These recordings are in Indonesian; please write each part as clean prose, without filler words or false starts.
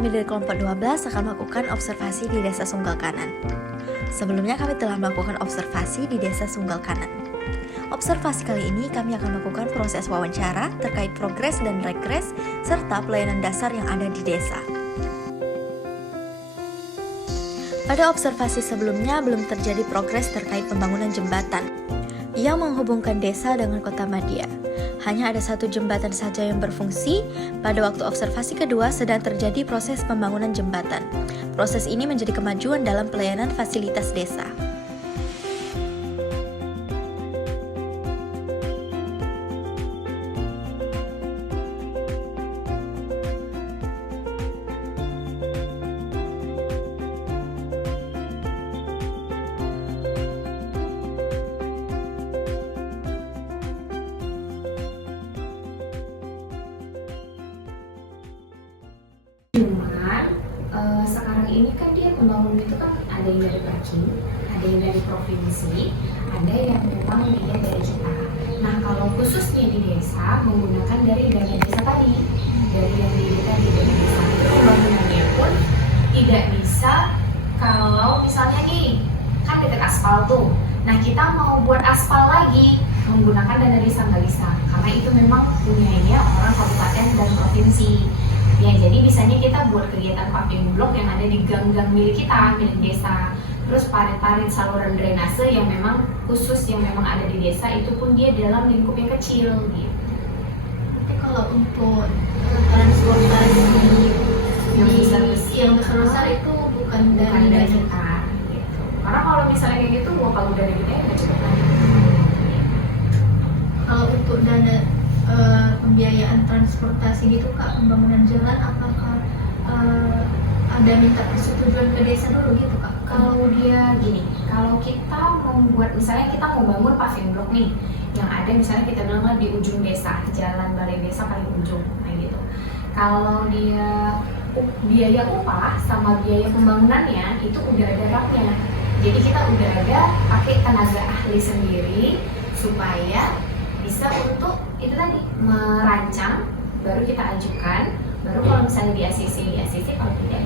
kami dari kelompok 12 akan melakukan observasi di Desa Sunggal Kanan. Sebelumnya kami telah melakukan observasi di Desa Sunggal Kanan. Observasi kali ini kami akan melakukan proses wawancara terkait progres dan regres serta pelayanan dasar yang ada di desa. Pada observasi sebelumnya belum terjadi progres terkait pembangunan jembatan yang menghubungkan desa dengan kota Madia. Hanya ada satu jembatan saja yang berfungsi. Pada waktu observasi kedua sedang terjadi proses pembangunan jembatan. Proses ini menjadi kemajuan dalam pelayanan fasilitas desa. Sekarang ini kan dia membangun itu kan ada yang dari parking, ada yang dari provinsi, ada yang memang dia dari kita. Nah kalau khususnya di desa menggunakan dari dana desa tadi, dari yang tadi dari desa itu pembangunannya pun tidak bisa kalau misalnya nih kan dekat aspal tuh. Nah kita mau buat aspal lagi menggunakan dana desa nggak bisa, karena itu memang punyanya orang kabupaten dan provinsi. Ya, jadi misalnya kita buat kegiatan paving block yang ada di gang-gang milik kita, milik desa. Terus parit-parit saluran drainase yang memang khusus yang memang ada di desa itu pun dia dalam lingkup yang kecil gitu. Tapi kalau untuk transportasi yang besar itu bukan dari dana kita gitu. Karena kalau misalnya kayak gitu, wah kalau dari kita ya nggak cepet lagi. Kalau untuk dana pembiayaan transportasi gitu Kak, pembangunan jalan apakah ada minta persetujuan ke desa dulu gitu Kak? Kalau dia gini, kalau kita membuat misalnya kita mau bangun paving block nih yang ada misalnya kita bilang di ujung desa, jalan balai desa paling ujung kayak gitu. Kalau dia biaya upah sama biaya pembangunannya itu udah ada rapnya. Jadi kita udah ada pakai tenaga ahli sendiri supaya bisa untuk itu tadi merancang, baru kita ajukan, baru kalau misalnya di ACC, kalau tidak.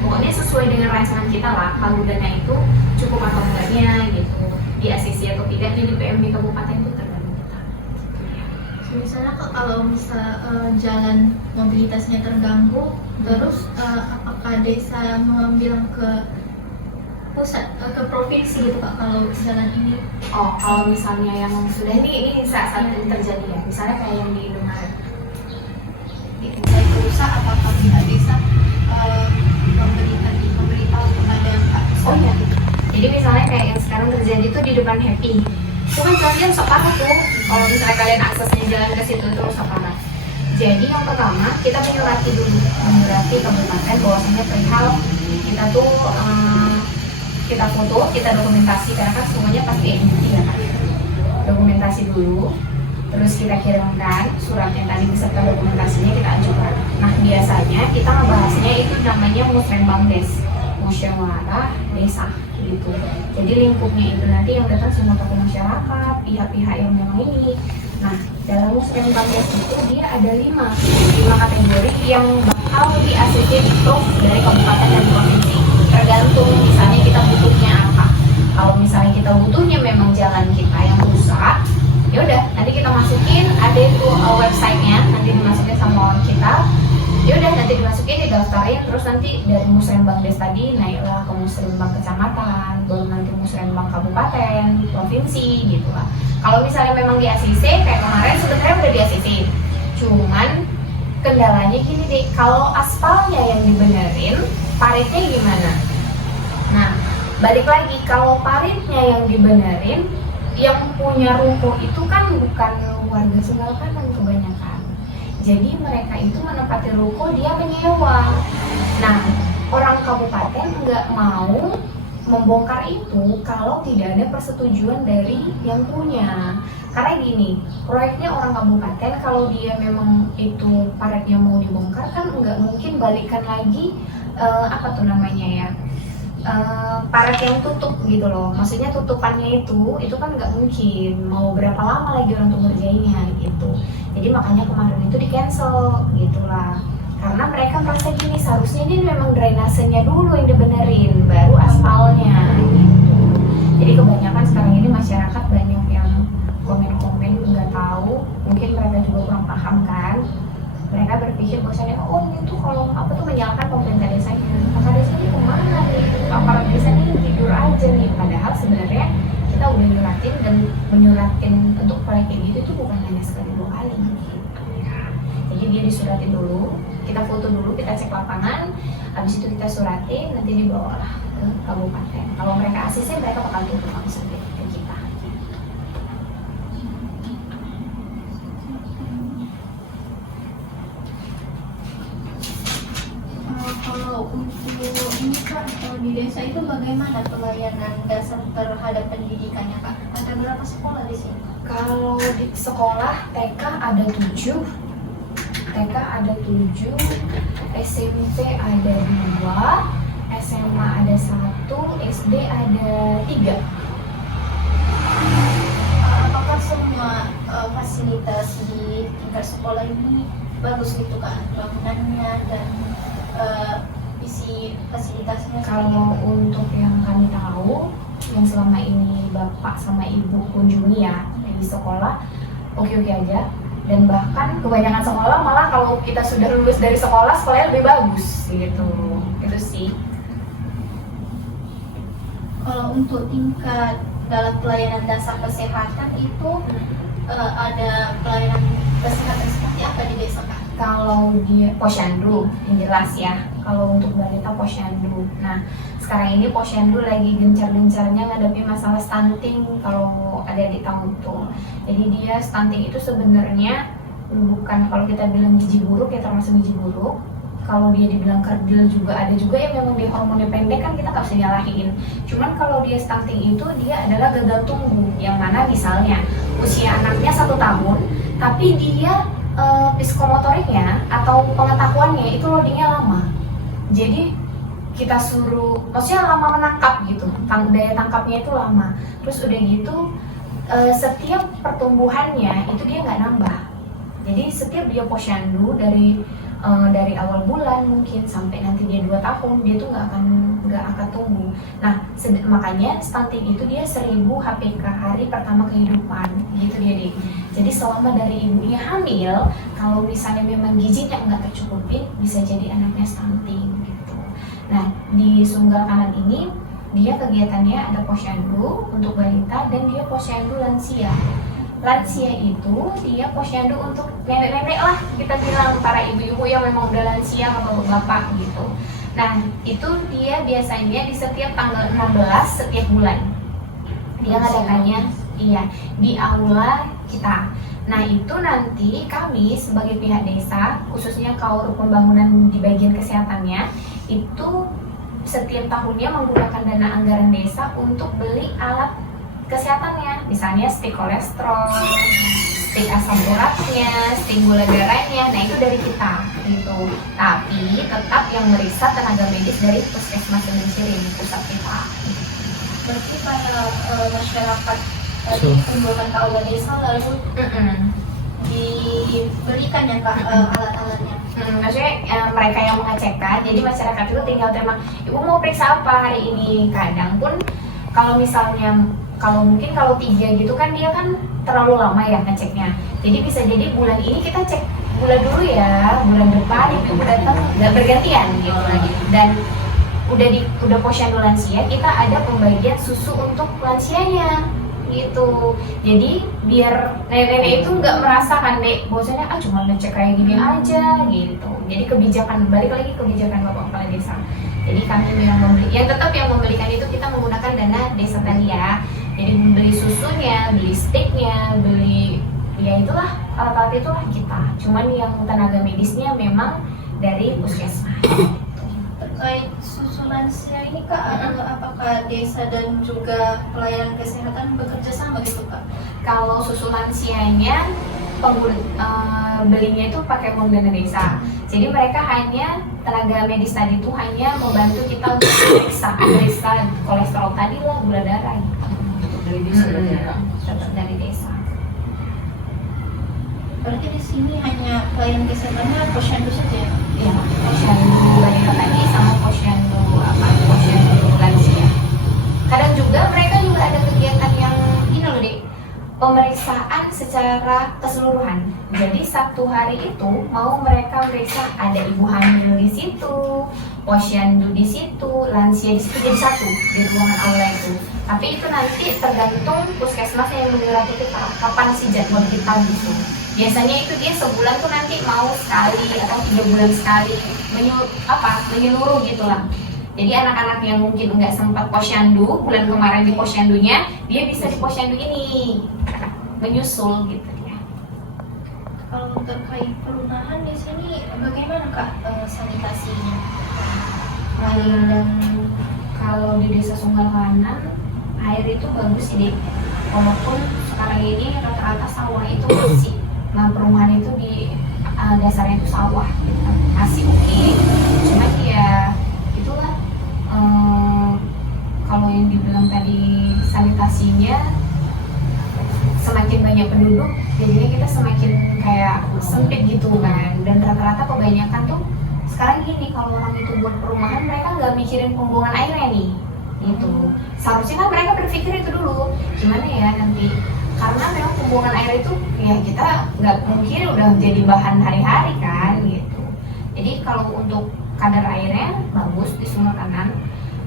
Pokoknya sesuai dengan rancangan kita lah, kalau dana itu cukup atau enggaknya gitu, di ACC atau tidak, di PMB kabupaten itu tergantung kita. Misalnya Kak, kalau jalan mobilitasnya terganggu, terus apakah desa bilang ke pusat ke provinsi gitu Kak kalau jalan ini? Oh, kalau misalnya yang sudah ini saat ini terjadi ya, misalnya kayak yang di Indomaret. Misalnya ke pusat apakah pihak desa memberitahu kepada Pak? Oh iya. Jadi misalnya kayak yang sekarang terjadi tuh di depan Happy. Itu kan kalian sok parah tuh. Kalau misalnya kalian aksesnya jalan ke situ tuh sok parah. Jadi yang pertama kita menyurati kabupaten bahwasanya perihal kita tuh kita foto, kita dokumentasi karena kan semuanya pasti NGT ya kan. Dokumentasi dulu, terus kita kirimkan surat yang tadi beserta dokumentasinya kita ajukan. Nah biasanya kita ngebahasnya itu namanya musrenbangdes, musyawarah desa gitu. Jadi lingkupnya itu nanti yang datang semua tokoh masyarakat, pihak-pihak yang memang ini. Nah dalam musrenbangdes itu dia ada 5 kategori yang bakal di ACC dari kabupaten dan provinsi. Tergantung misalnya kita butuhnya apa. Kalau misalnya kita butuhnya memang jalan kita yang rusak, ya udah nanti kita masukin, ada itu websitenya, nanti dimasukin sama orang kita. Ya udah nanti dimasukin, didaftarin, terus nanti dari musrenbangdes tadi naiklah ke musrenbang kecamatan, baru nanti musrenbang kabupaten, provinsi gitu lah. Kalau misalnya memang di ACC kayak kemarin sebenarnya udah di ACC, cuman kendalanya gini deh, kalau aspalnya yang dibenerin, paritnya gimana? Nah, balik lagi, kalau paritnya yang dibenerin, yang punya ruko itu kan bukan warga Sunggal Kanan kebanyakan. Jadi mereka itu menempati ruko, dia menyewa. Nah, orang kabupaten nggak mau membongkar itu kalau tidak ada persetujuan dari yang punya. Karena gini, proyeknya orang kabupaten, kalau dia memang itu paritnya mau dibongkar kan nggak mungkin balikan lagi paret yang tutup gitu loh. Maksudnya tutupannya itu kan nggak mungkin, mau berapa lama lagi orang untuk ngerjainnya gitu. Jadi makanya kemarin itu di cancel gitulah. Karena mereka merasa gini, seharusnya ini memang drainasenya dulu yang dibenerin, baru aspalnya gitu. Jadi kebanyakan sekarang ini masyarakat banyak yang komen-komen nggak tahu, mungkin mereka juga kurang paham kan. Mereka berpikir bahwasanya oh ini tuh kalau apa tuh menyalahkan pemerintah desanya, pemerintah desanya kemana nih, aparat desanya tidur aja nih. Padahal sebenarnya kita udah nyuratin dan menyuratin untuk proyek kayak gitu tuh bukan hanya sekali 2 kali gitu. Jadi dia disuratin dulu, kita foto dulu, kita cek lapangan, habis itu kita suratin, nanti dibawalah ke kabupaten. Kalau mereka ACC mereka bakal tutup langsung ke kita. Kalau untuk ini Kak, di desa itu bagaimana pelayanan dasar terhadap pendidikannya Kak? Ada berapa sekolah di sini? Kalau di sekolah TK ada 7, SMP ada 2, SMA ada 1, SD ada 3. Apakah semua fasilitas di tingkat sekolah ini bagus gitu Kak? Bangunannya dan isi fasilitasnya? Kalau untuk yang kami tahu, yang selama ini Bapak sama Ibu kunjungi ya di sekolah, oke-oke aja. Dan bahkan kebanyakan sekolah malah kalau kita sudah lulus dari sekolah, sekolahnya lebih bagus gitu. Itu sih. Kalau untuk tingkat dalam pelayanan dasar kesehatan itu ada pelayanan kesehatan seperti apa di desa Kak? Kalau di posyandu, yang jelas ya. Kalau untuk balita posyandu. Nah, sekarang ini posyandu lagi gencar-gencarnya ngadepin masalah stunting kalau adik-adik tahu tuh. Jadi dia stunting itu sebenarnya bukan kalau kita bilang gizi buruk ya termasuk gizi buruk. Kalau dia dibilang kerdil juga ada juga yang memang dia hormonnya pendek kan kita nggak bisa nyalahin. Cuman kalau dia stunting itu dia adalah gagal tumbuh, yang mana misalnya usia anaknya 1 tahun, tapi dia psikomotoriknya atau pengetahuannya itu loadingnya lama. Jadi kita suruh, maksudnya lama menangkap gitu, daya tangkapnya itu lama. Terus udah gitu setiap pertumbuhannya itu dia nggak nambah. Jadi setiap dia posyandu dari awal bulan mungkin sampai nanti dia 2 tahun dia tuh nggak akan tumbuh. Nah makanya stunting itu dia 1000 HPK hari pertama kehidupan gitu dia deh. Jadi selama dari ibunya hamil, kalau misalnya memang gizinya nggak tercukupin, bisa jadi anaknya stunting gitu. Nah di Sunggal Kanan ini dia kegiatannya ada posyandu untuk balita dan dia posyandu lansia. Lansia itu dia posyandu untuk nenek-nenek lah, kita bilang para ibu-ibu yang memang udah lansia atau bapak gitu. Nah itu dia biasanya di setiap tanggal 16 setiap bulan dia ngadakannya di aula kita. Nah itu nanti kami sebagai pihak desa, khususnya Kaur Pembangunan di bagian kesehatannya, itu setiap tahunnya menggunakan dana anggaran desa untuk beli alat kesehatannya, misalnya stik kolesterol, stik asam uratnya, stik gula darahnya. Nah itu dari kita gitu. Tapi tetap yang meriksa tenaga medis dari puskesmas Indonesia ini, pusat kita. Berarti para masyarakat dikumpulkan ke aula desa lalu diberikan ya Kak alat-alatnya. Maksudnya mereka yang mengecekkan, jadi masyarakat itu tinggal terima, ibu mau periksa apa hari ini. Kadang pun kalau misalnya mungkin kalau 3 gitu kan dia kan terlalu lama ya ngeceknya. Jadi bisa jadi bulan ini kita cek gula dulu ya, bulan depan ibu datang nggak bergantian gitu lagi. Dan udah posyandu lansia kita ada pembagian susu untuk lansianya gitu. Jadi biar nenek-nenek itu nggak merasakan dek bosannya cuma ngecek kayak gini aja gitu. Jadi kebijakan, balik lagi kebijakan Bapak Kepala Desa. Jadi kami yang membeli, ya tetap yang membelikan itu kita menggunakan dana desa tadi ya. Jadi beli susunya, beli stiknya, beli ya itulah alat-alat itulah kita. Cuman yang tenaga medisnya memang dari puskesmas. Terkait susu lansia ini Kak, apakah desa dan juga pelayanan kesehatan bekerja sama gitu Kak? Kalau susu lansianya belinya itu pakai uang dana desa. Jadi mereka hanya tenaga medis tadi itu hanya membantu kita untuk periksa kolesterol tadi lah, gula darah gitu. Dari desa Tetap dari desa. Berarti di sini hanya pelayanan kesehatannya posyandu saja ya? Ya, posyandu balita tadi sama posyandu lansia. Kadang juga mereka juga ada kegiatan yang ini loh dek, pemeriksaan secara keseluruhan. Jadi Sabtu hari itu mau mereka periksa ada ibu hamil di situ, posyandu di situ, lansia di situ, jadi satu di ruangan aula itu. Tapi itu nanti tergantung puskesmas yang menyurat itu kapan sih jadwal kita gitu. Biasanya itu dia sebulan tuh nanti mau sekali atau 3 bulan sekali menyeluruh gitu lah. Jadi anak-anak yang mungkin nggak sempat posyandu bulan kemarin di posyandunya, dia bisa di posyandu ini menyusul gitu ya. Kalau terkait perumahan di sini bagaimana Kak sanitasinya? Dan kalau di desa Sunggal Kanan air itu bagus sih deh. Walaupun sekarang ini rata-rata sawah itu masih, nah perumahan itu di dasarnya itu sawah gitu. Masih oke. Cuma ya itulah kalau yang dibilang tadi sanitasinya semakin banyak penduduk jadinya kita semakin kayak sempit gitu kan. Dan rata-rata kebanyakan tuh sekarang gini, kalau orang itu buat perumahan mereka nggak mikirin pembuangan airnya nih gitu. Seharusnya kan mereka berpikir itu dulu gimana ya nanti, karena memang pembuangan air itu ya kita nggak mungkin udah jadi bahan hari-hari kan gitu. Jadi kalau untuk kadar airnya bagus di Sunggal Kanan,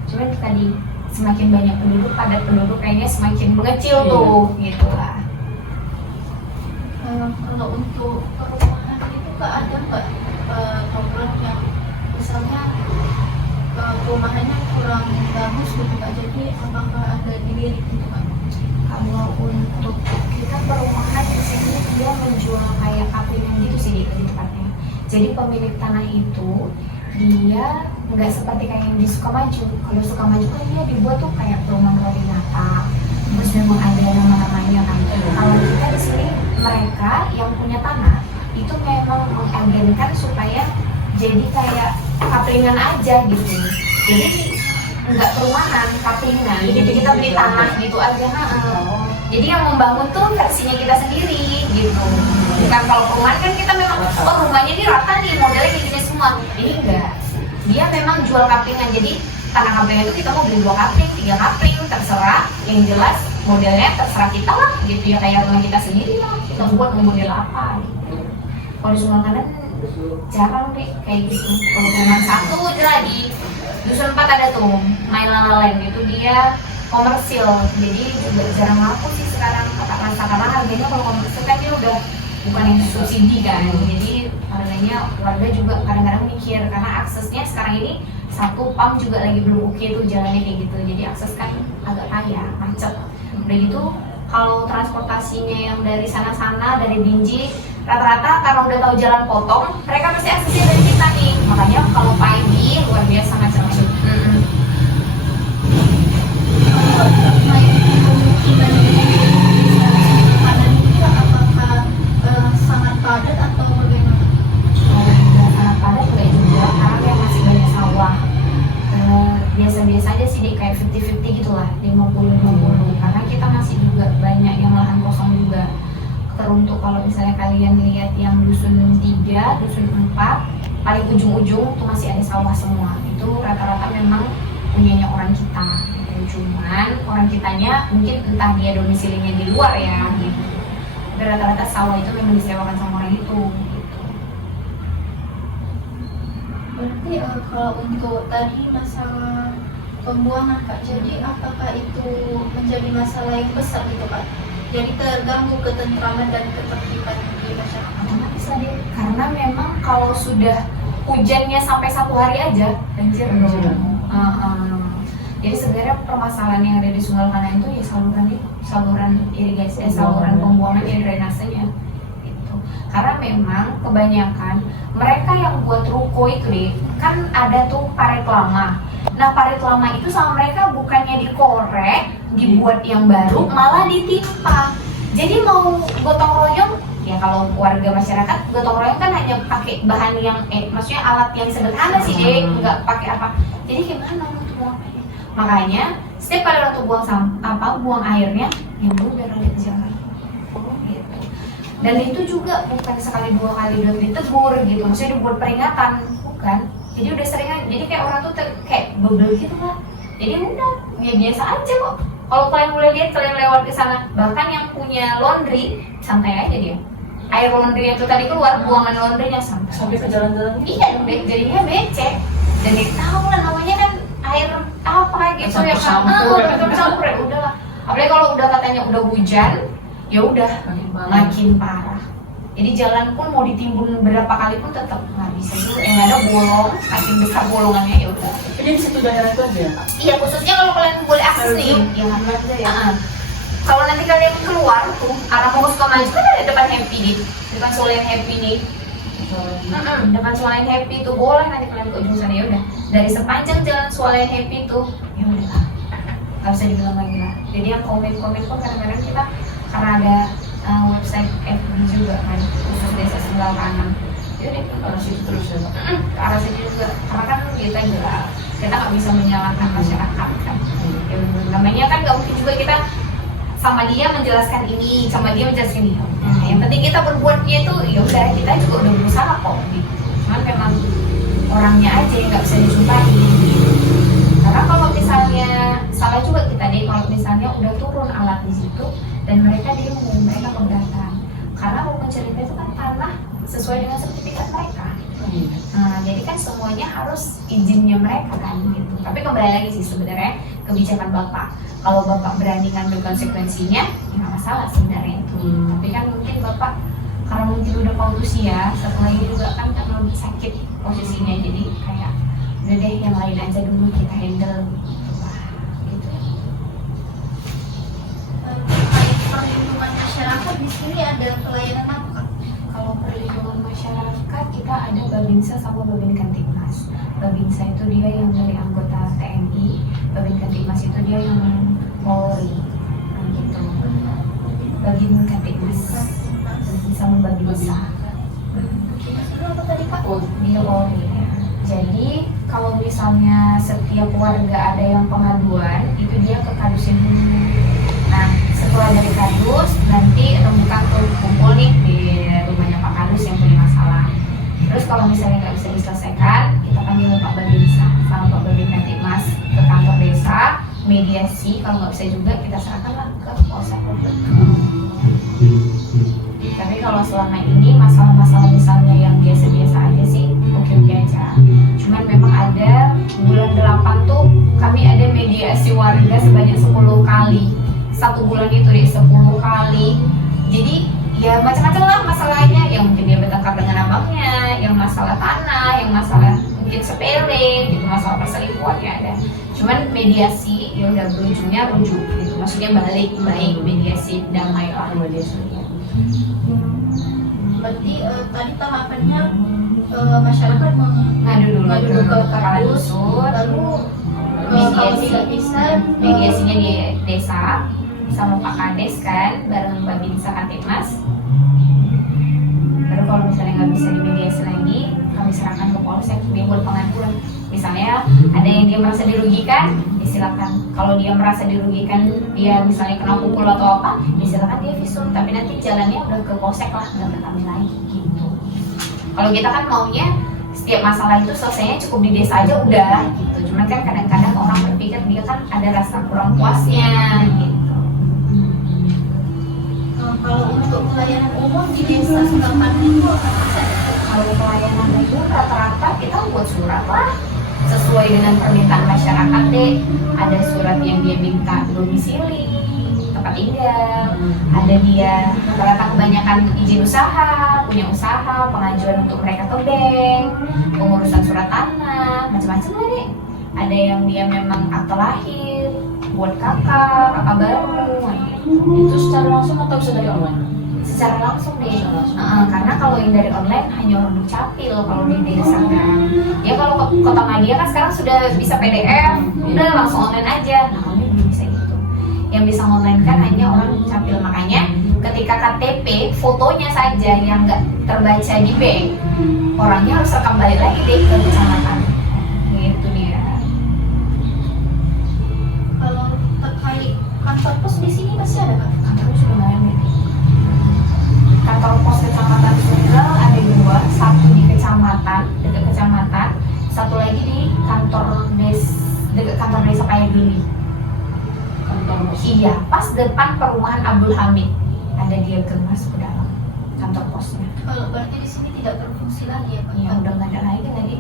cuman tadi semakin banyak penduduk, padat penduduk kayaknya semakin mengecil tuh gitu lah. Kalau untuk perumahan itu Kak ada nggak program yang misalnya perumahannya kurang bagus gitu Kak, jadi apakah ada dilirik gitu Kak? Kalau untuk kita perumahan di sini dia menjual kayak kaplingan gitu sih di tempatnya. Jadi pemilik tanah itu dia nggak seperti kayak yang di Sukamaju. Kalau Sukamaju kan dia dibuat tuh kayak perumahan Rolinata, terus memang ada nama-namanya kan. Kalau kita di sini mereka yang punya tanah itu memang mengagenkan supaya jadi kayak kaplingan aja gitu. Jadi nggak perumahan, kaplingan. Jadi kita beli tanah gitu aja. Jadi yang membangun tuh versinya kita sendiri gitu. Bukan kalau perumahan kan kita memang rumahnya ini rata nih, modelnya kayak gini semua. Ini enggak. Dia memang jual kaplingan. Jadi tanah kaplingan itu kita mau beli 2 kapling, 3 kapling, terserah. Yang jelas modelnya terserah kita lah gitu ya, kayak rumah kita sendiri lah. Kita buat model apa gitu. Kalau di Sunggal Kanan jarang deh kayak gitu. Kalau rumah satu aja di Dusun 4 ada tuh Mailalaland, itu dia komersil, jadi juga jarang laku sih sekarang karena harganya kalau komersil kan dia udah bukan yang subsidi kan, jadi harganya warga juga kadang-kadang mikir karena aksesnya sekarang ini satu pam juga lagi belum oke tuh jalannya kayak gitu, jadi akses kan agak kaya, macet. Udah gitu kalau transportasinya yang dari sana-sana dari Binjai rata-rata karena udah tahu jalan potong, mereka pasti aksesnya dari kita nih, makanya kalau pagi luar biasa macet. Sangat padat atau bagaimana? Sangat padat enggak juga, karena kayak masih banyak sawah. Biasa-biasa aja sih kayak 50-50 gitu lah, 50-50, karena kita masih juga banyak yang lahan kosong juga. Teruntuk kalau misalnya kalian lihat yang dusun 3, dusun 4, paling ujung-ujung tuh masih ada sawah semua. Itu rata-rata memang punyanya orang kita. Cuman orang kitanya mungkin entah dia domisilinya di luar ya gitu. Tapi rata-rata sawah itu memang disewakan sama orang itu gitu. Berarti kalau untuk tadi masalah pembuangan Kak, jadi apakah itu menjadi masalah yang besar gitu Kak? Jadi terganggu ketentraman dan ketertiban di masyarakat? Bisa deh, karena memang kalau sudah hujannya sampai 1 hari aja banjir dong. Jadi sebenarnya permasalahan yang ada di Sunggal Kanan itu ya saluran irigasi, saluran pembuangan ya drainasenya gitu. Karena memang kebanyakan mereka yang buat ruko itu deh, kan ada tuh parit lama. Nah parit lama itu sama mereka bukannya dikorek, dibuat yang baru, malah ditimpa. Jadi mau gotong royong, ya kalau warga masyarakat gotong royong kan hanya pakai bahan yang, maksudnya alat yang sederhana sih deh, nggak pakai apa. Jadi gimana untuk buangnya? Makanya setiap kali waktu buang airnya, ya biar ada jalan. Gitu. Dan itu juga bukan sekali 2 kali udah ditegur gitu, maksudnya dibuat peringatan, bukan. kan. Jadi udah sering, jadi kayak orang tuh kayak bubble gitu lah. Jadi udah ya biasa aja kok. Kalau kalian boleh lihat, kalian lewat ke sana, bahkan yang punya laundry santai aja dia. Air laundry itu tadi keluar, buangan laundrynya Sampai ke jalan-jalan. Iya, jadinya becek. Jadi tahu lah namanya kan air apa gitu ya kan. Campur ya udahlah. Apalagi kalau udah katanya udah hujan, ya udah makin parah. Jadi jalan pun mau ditimbun berapa kali pun tetap nggak bisa juga. Yang ada bolong, makin besar bolongannya ya udah. Jadi di situ daerah itu aja ya Kak? Iya, khususnya kalau kalian boleh akses nih. Yang ada ya. Kalau nanti kalian keluar tuh, arah mau ke Sukamaju kan ada depan Happy nih, depan Solen Happy nih. Depan Solen Happy tuh boleh nanti kalian ke ujung sana ya udah. Dari sepanjang jalan Solen Happy tuh, ya udah. Gak bisa dibilang lagi lah. Jadi yang komen-komen pun kadang-kadang kita karena ada website FB juga kan, khusus desa Senggal Kanan. Jadi ke arah situ terus ya Pak? Ke arah situ juga, karena kan kita juga kita nggak bisa menyalahkan masyarakat kan. Ya, namanya kan nggak mungkin juga kita sama dia menjelaskan ini, sama dia menjelaskan ini. Nah, yang penting kita berbuatnya itu, ya udah kita juga udah berusaha kok. Gitu. Cuman memang orangnya aja yang nggak bisa disumpahin. Gitu. Karena kalau misalnya salah juga kita deh, kalau misalnya udah turun alat di situ dan mereka demo, mereka keberatan. Karena hukum cerita itu kan tanah sesuai dengan sertifikat mereka. Nah, jadi kan semuanya harus izinnya mereka kan gitu. Tapi kembali lagi sih sebenarnya kebijakan Bapak. Kalau Bapak berani ngambil konsekuensinya, ya nggak masalah sebenarnya itu. Tapi kan mungkin Bapak karena mungkin udah paut usia, satu lagi juga kan karena sakit posisinya, jadi kayak udah deh yang lain aja dulu kita handle. Wah, gitu. Terkait perlindungan masyarakat di sini ada pelayanan apa Kak? Kalau perlindungan masyarakat kita ada Babinsa sama Babin Kamtibmas. Babinsa itu dia yang dari anggota TNI, Babin Kamtibmas itu dia yang Polri, gitu. Babin Kamtibmas sama Babinsa. Itu apa tadi Kak? Dia Polri. Jadi kalau misalnya setiap warga ada yang pengaduan, itu dia ke Kadusnya dulu. Nah, setelah dari Kadus, nanti rembukan tuh kumpul nih di rumahnya Pak Kadus yang punya masalah. Terus kalau misalnya nggak bisa diselesaikan, kita panggil Pak Babinsa sama Pak Babin Kamtibmas ke kantor desa, mediasi. Kalau nggak bisa juga, kita serahkanlah ke Polsek. Tapi kalau selama ini masalah-masalah misalnya yang biasa-biasa aja sih, oke-oke aja. Cuman memang ada bulan 8 tuh kami ada mediasi warga sebanyak 10 kali. Satu bulan itu deh 10 kali. Jadi ya macam-macam lah masalahnya, yang mungkin dia bertengkar dengan abangnya, yang masalah tanah, yang masalah mungkin sepele gitu, masalah perselingkuhan ya ada. Cuman mediasi ya udah berujungnya rujuk gitu, maksudnya balik baik, mediasi damai lah mediasinya. Berarti tadi tahapannya masyarakat Ngadu dulu ke Kadus, Kadus, lalu kalau tidak bisa mediasinya di desa sama Pak Kades kan, bareng Mbak Binsa Kamtibmas. Baru kalau misalnya nggak bisa dimediasi lagi, kami serahkan ke Polsek buat pengaduan. Misalnya ada yang dia merasa dirugikan, disilakan. Kalau dia merasa dirugikan, dia misalnya kena pukul atau apa, disilakan dia visum. Tapi nanti jalannya udah ke Polsek lah, nggak ke kami lagi gitu. Kalau kita kan maunya setiap masalah itu selesainya cukup di desa aja udah gitu. Cuman kan kadang-kadang orang berpikir dia kan ada rasa kurang puasnya gitu. Kalau untuk pelayanan umum di desa Senggapan itu apa saja? Kalau pelayanan itu rata-rata kita buat surat lah sesuai dengan permintaan masyarakat deh. Ada surat yang dia minta domisili, tempat tinggal, ada dia rata kebanyakan izin usaha, punya usaha, pengajuan untuk mereka ke bank, pengurusan surat tanah, macam-macam lah deh. Ada yang dia memang akte lahir buat kakak baru gitu. Itu secara langsung atau bisa dari online? Secara langsung deh. Karena kalau yang dari online hanya orang dukcapil kalau di desa kan. Ya kalau Kota Madia kan sekarang sudah bisa PDF, udah langsung online aja. Nah kami belum bisa gitu. Yang bisa online kan hanya orang dukcapil, makanya ketika KTP fotonya saja yang nggak terbaca di bank, orangnya harus rekam balik lagi deh ke kecamatan. Gitu dia. Kalau terkait kantor pos di sini masih ada Kak? Kantor sudah nggak ada. Kantor pos kecamatan Sunggal ada 2, satu di kecamatan, dekat kecamatan, perumahan Abdul Hamid. Ada dia masuk ke dalam kantor posnya. Kalau berarti di sini tidak berfungsi lagi ya Pak? Ya udah nggak ada lagi tadi.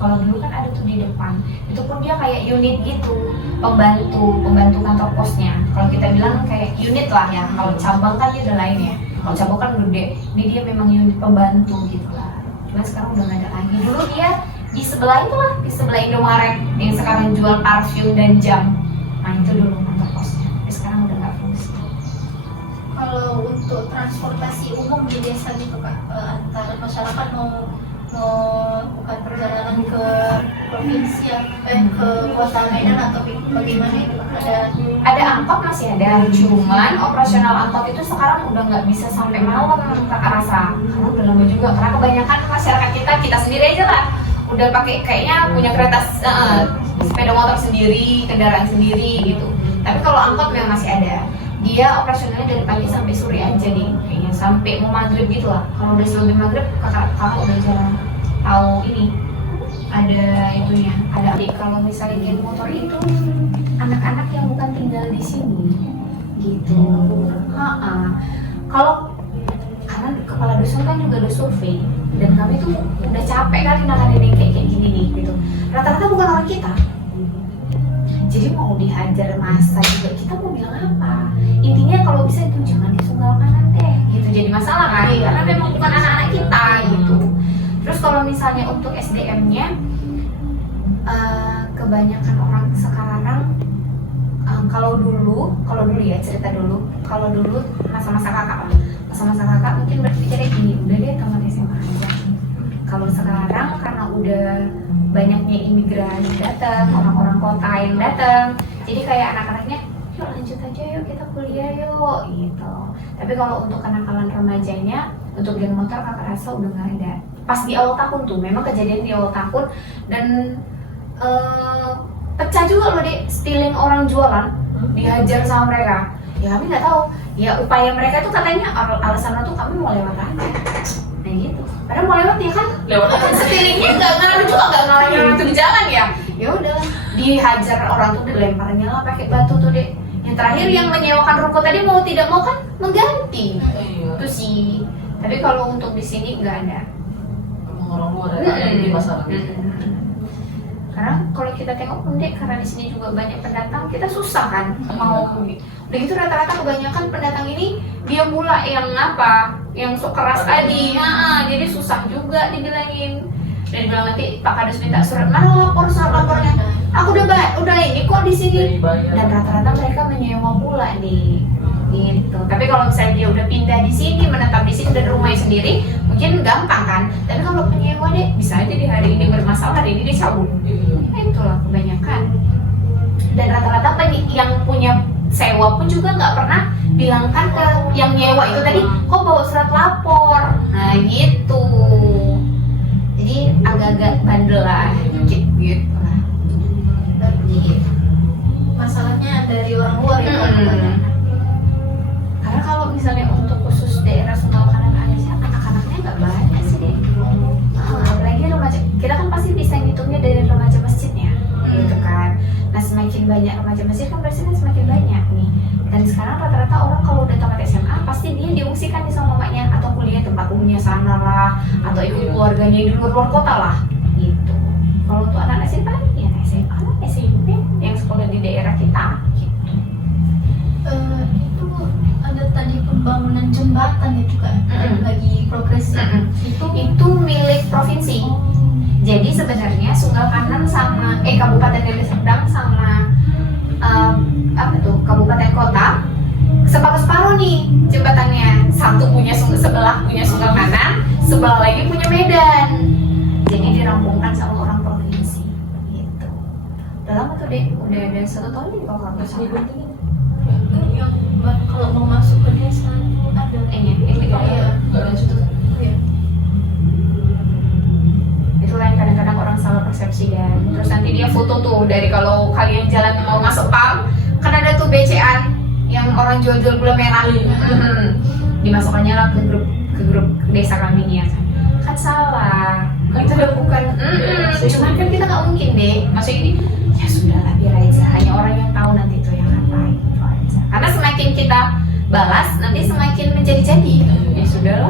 Kalau dulu kan ada tuh di depan. Itu pun dia kayak unit gitu, pembantu kantor posnya. Kalau kita bilang kayak unit lah ya. Kalau cabang kan dia udah lain ya. Kalau cabang kan gede. Ini dia memang unit pembantu gitu lah. Cuma sekarang udah nggak ada lagi. Dulu dia di sebelah itu lah, di sebelah Indomaret yang sekarang jual parfum dan jam. Nah itu dulu kantor posnya. Tapi sekarang udah nggak fungsi. Kalau untuk transportasi umum di desa gitu Kak, antara masyarakat mau bukan perjalanan ke provinsi ke kota Medan atau bagaimana itu Kak? Ada angkot masih ada, cuman operasional angkot itu sekarang udah nggak bisa sampai malam Kakak rasa, karena udah lama juga. Karena kebanyakan masyarakat kita sendiri aja lah, udah pakai kayaknya punya kereta sepeda motor sendiri, kendaraan sendiri gitu. Tapi kalau angkot memang masih ada. Dia operasionalnya dari pagi sampai sore aja nih, kayaknya sampai mau maghrib gitu lah. Kalau udah sebelum maghrib kakak udah jarang tahu ini ada itunya. Ada kalau misalnya geng motor itu anak-anak yang bukan tinggal di sini gitu. Kalau karena kepala dusun kan juga udah survei dan kami tuh udah capek kali nanganin yang kayak gini nih gitu. Rata-rata bukan orang kita. Jadi mau dihajar masa juga kita mau bilang apa? Intinya kalau bisa itu jangan disunggal kanan deh gitu. Jadi masalah kan? Karena memang bukan anak-anak kita gitu. Terus kalau misalnya untuk SDM-nya kebanyakan orang sekarang kalau dulu ya cerita dulu. Kalau dulu masa-masa kakak mungkin berpikirnya gini, udah deh tamat SMA aja. Kalau sekarang karena udah banyaknya imigran datang, orang-orang kota yang datang, jadi kayak anak-anaknya yuk lanjut aja yuk kita kuliah yuk gitu. Tapi kalau untuk kenakalan remajanya, untuk geng motor kakak rasa udah nggak ada. Pas di awal tahun tuh, memang kejadian di awal tahun dan pecah juga loh deh, stealing orang jualan, dihajar sama mereka. Ya kami nggak tahu. Ya upaya mereka tuh katanya alasannya tuh kami mau lewat aja. Nah gitu. Padahal mau lewat ya kan? Lewat aja. Stealingnya nggak ngaruh juga, nggak ngalahin orang tuh di jalan ya. Ya udah, dihajar orang tuh, dilemparnya lah pakai batu tuh deh. Yang terakhir yang menyewakan ruko tadi mau tidak mau kan mengganti. Itu sih. Tapi kalau untuk di sini nggak ada. Orang luar ada di masalah. Karena kalau kita tengok pun dek, karena di sini juga banyak pendatang, kita susah kan mau udah gitu rata-rata kebanyakan pendatang ini dia pula yang apa, yang sok keras tadi, jadi susah juga dibilangin. Dan bilang nanti Pak Kades minta surat, mana surat lapornya? Aku udah ini kok di sini. Dan rata-rata mereka menyewa pula nih. Gitu. Tapi kalau misalnya dia udah pindah di sini, menetap di sini dan rumahnya sendiri, mungkin gampang kan. Tapi kalau penyewa deh, bisa aja di hari ini bermasalah, hari ini dia cabut. Itulah kebanyakan. Dan rata-rata yang punya sewa pun juga nggak pernah bilangkan ke yang nyewa itu tadi, kok bawa surat lapor. Nah gitu. Jadi agak-agak bandel lah, dikit gitu lah. Berarti masalahnya dari orang luar ya Pak? Karena kalau misalnya untuk khusus daerah Sunggal Kanan Malaysia, anak-anaknya nggak banyak sih deh. Apalagi remaja, kita kan pasti bisa ngitungnya dari remaja masjidnya, gitu kan. Nah semakin banyak remaja masjid kan berarti kan semakin banyak nih. Dan sekarang rata-rata orang kalau udah tamat SMA pasti dia diungsikan nih sama mamanya atau kuliah tempat umumnya sana lah, atau ikut keluarganya di luar kota lah, gitu. Kalau untuk anak-anak sih paling ya SMA, SMP yang sekolah di daerah kita, gitu. Itu ada tadi pembangunan jembatan itu kan lagi progresif. Itu milik provinsi. Jadi sebenarnya Sunggal Kanan sama Kabupaten Deli Serdang sama kabupaten kota separuh nih jembatannya. Satu punya sebelah punya Sunggal Kanan, sebelah lagi punya Medan. Jadi dirampungkan sama orang provinsi. Gitu. Udah lama tuh deh, udah ada 1 tahun nih kalau nggak salah. Yang kalau mau masuk ke desa ada Itu lain kadang-kadang orang salah persepsi kan. Terus nanti dia foto tuh dari kalau kalian jalan mau masuk PAM, kan ada tuh BCA yang orang jual-jual gula merah. Dimasukkannya lah ke grup desa kami nih ya. Kan salah. Itu udah bukan. Cuman kan kita nggak mungkin deh. Maksudnya ini ya sudahlah biar aja. Hanya orang yang tahu nanti tuh yang ngapain itu aja. Karena semakin semakin kita balas nanti semakin menjadi-jadi. Ya sudah lah,